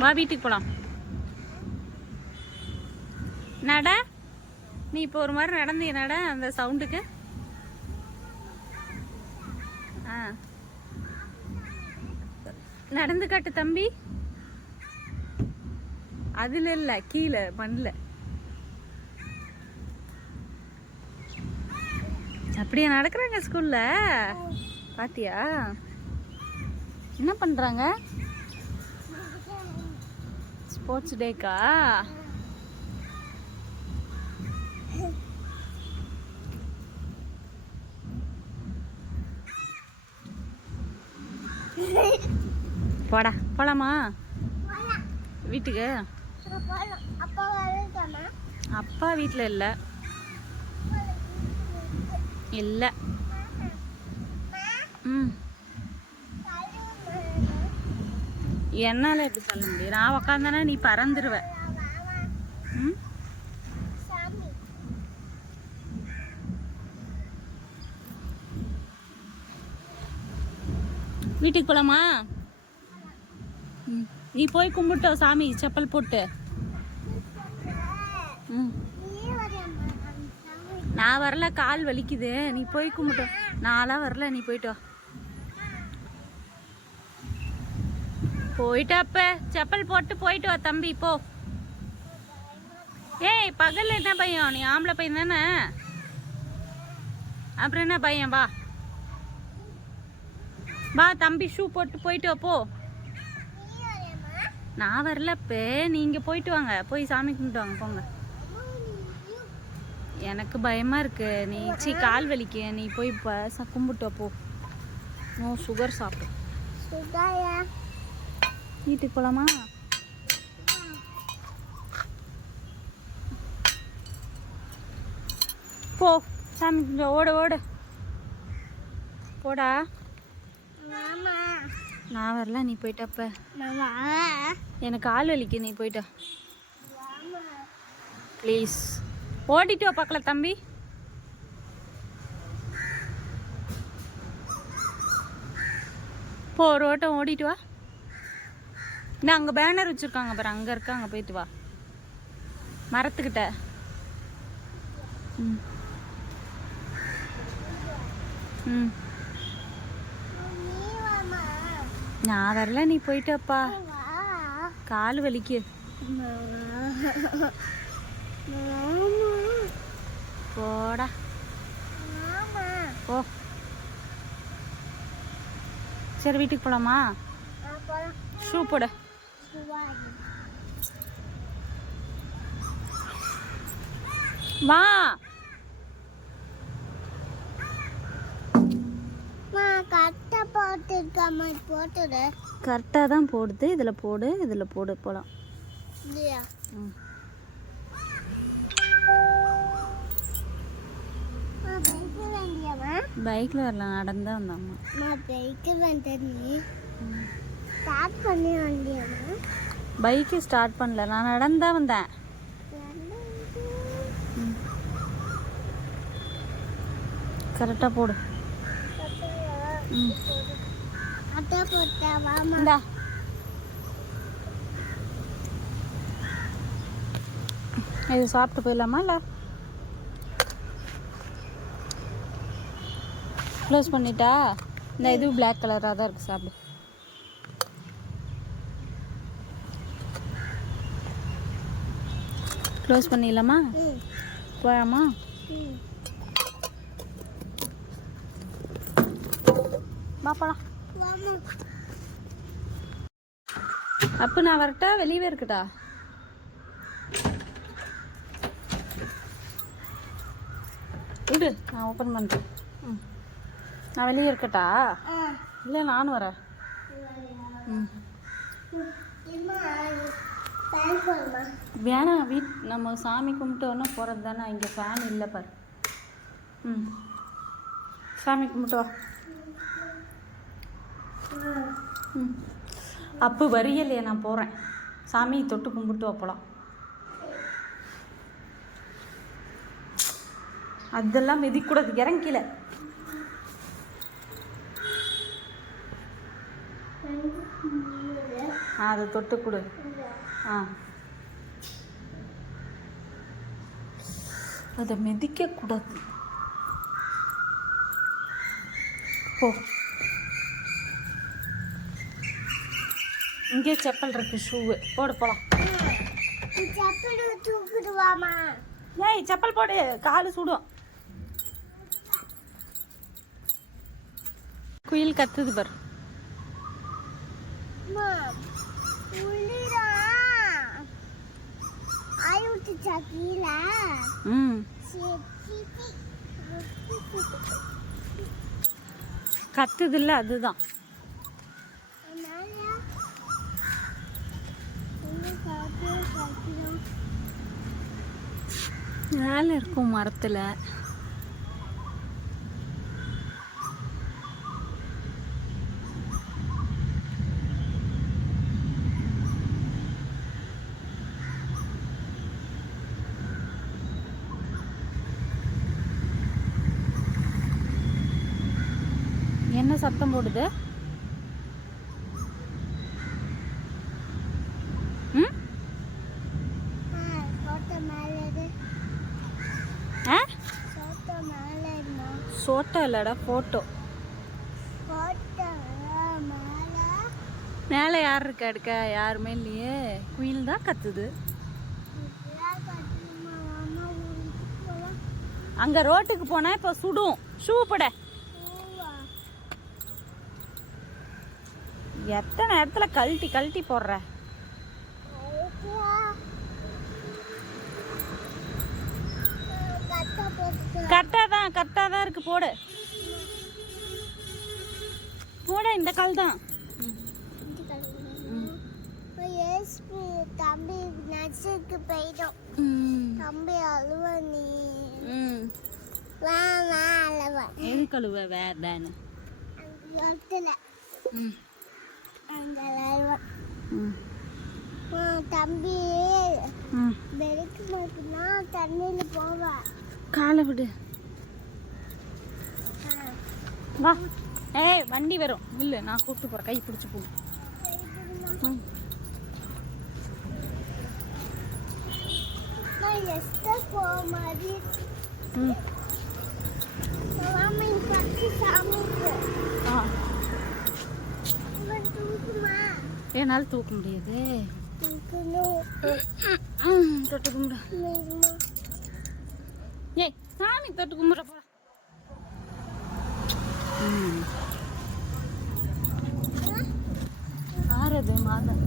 வா வீட்டுக்கு போகலாம். நட, நீ இப்போ ஒரு மாதிரி நடந்தீ நட அந்த சவுண்டுக்கு. ஆ நடந்து காட்டு தம்பி. அதில் இல்லை, கீழே மண்ணில். அப்படியா நடக்கிறாங்க ஸ்கூல்ல? பாத்தியா என்ன பண்றாங்க? ஸ்போர்ட்ஸ் டேக்கா? போடா போலாமா வீட்டுக்கு? அப்பா வீட்டில் இல்லை. இல்லை. ம் என்னால் எப்படி சொல்ல முடியும்? நான் உக்காந்தானே நீ பறந்துருவ. ம் வீட்டுக்கு போகலாமா? நீ போய் கும்பிட்டோ சாமி செப்பல் போட்டு. ம் நான் வரல, கால் வலிக்குது. நீ போய் கும்பிட்டோ. நான்லாம் வரல, நீ போயிட்டு வா. போயிட்டு அப்ப செப்பல் போட்டு போயிட்டு வா தம்பி போ. ஏய் பகல் என்ன பையன்? நீ ஆம்பளை பையன் தானே, அப்புறம் என்ன பையன்? வா வா தம்பி, ஷூ போட்டு போயிட்டு வா போ. நான் வரலப்ப, நீங்க போயிட்டு வாங்க, போய் சாமி கும்பிட்டு வாங்க போங்க. எனக்கு பயமா இருக்கு. நீ கால் வலிக்கு, நீ போய் கும்பிட்டு வா போ. நோ சுகர் சாப்பிடு. வீட்டுக்கு போலாமா? போ சாமி கும்பிட்டு ஓட ஓட போடா. நான் வரல, நீ போயிட்டப்ப. எனக்கு கால் வலிக்கு, நீ போயிட்டா ப்ளீஸ். ஓடிட்டு வா பார்க்கல தம்பி. போ ஒரு ஓட்டம் ஓடிட்டு வா. நான் அங்கே பேனர் வச்சுருக்காங்க பாரு, அங்கே இருக்க, அங்கே போயிட்டு வா மரத்துக்கிட்ட. ம் ம் நான் வரல, நீ போயிட்டப்பா. கால் வலிக்கு. போடா போ. சரி வீட்டுக்கு போலாமா? ஷூ போட. வா கரெக்டாக தான் போடுது. இதில் போடு, இதில் போடு, போகலாம். பைக்கில் வரலாம், நடந்தா வந்தாம்மா. பைக்கு ஸ்டார்ட் பண்ணல, நான் நடந்தா வந்தேன். கரெக்டாக போடு. இந்தா இது சாப்பிட்டு போயிடலாமா? இல்லை க்ளோஸ் பண்ணிட்டா? இந்த இது பிளாக் கலராக தான் இருக்குது, சாப்பிடு. க்ளோஸ் பண்ணிடலாமா? போயாமா? பாப்பலாம். அப்போ நான் வரட்டா, வெளியவே இருக்கட்டா? விடு, நான் ஓப்பன் பண்ணுறேன். நான் வெளியே இருக்கட்டா? இல்லை நானும் வரேன். வேணாம், நம்ம சாமி கும்பிட்டோன்னா போகிறது தானே. இங்கே ஃபேன் இல்லை பாரு. சாமி கும்பிட்டு வா. அப்போ வரியலையே, நான் போகிறேன். சாமி தொட்டு கும்பிட்டு வைப்பலாம். அதெல்லாம் மிதிக்கூடாது, இறங்கில. அதை தொட்டு கொடு. ஆ அதை மிதிக்கக்கூடாது. போ. இங்கே செப்பல் இருக்கு, ஷூவு போடு போலாம். ஏய் செப்பல் போடு, காலு சுடும். குயில் கத்துது பாரு. கத்துது இல்ல, அதுதான். மேல இருக்கும் மரத்துல. என்ன சத்தம் போடுது? சோட்டா இல்லடா, போட்டோ. மேலே யார் இருக்கா? எடுக்க யாருமே இல்லையே. குயில் தான் கத்துது. அங்க ரோட்டுக்கு போனா இப்ப சுடும். ஷூ போட. எத்தனை இடத்துல கழட்டி கழட்டி போடுற. கரெக்டா தான் இருக்கு. போடு போட. இந்த கால் தான். தம்பி நச்சுக்கு போயிடும். தம்பி அழுவ. நீ எது கழுவ? வேறதானு தம்பி பெருக்கு மட்டும்தான் தண்ணியில போவ. காலை விடு. வா. ஏய் வண்டி வரும் இல்ல, நான் கூப்பிட்டு போறேன். கை பிடிச்சு போ. என்னால தூக்க முடியாது. தொட்டு கும்பிட. ஏய் சாமி தொட்டு கும்பிட போற. ஆறது மாதம்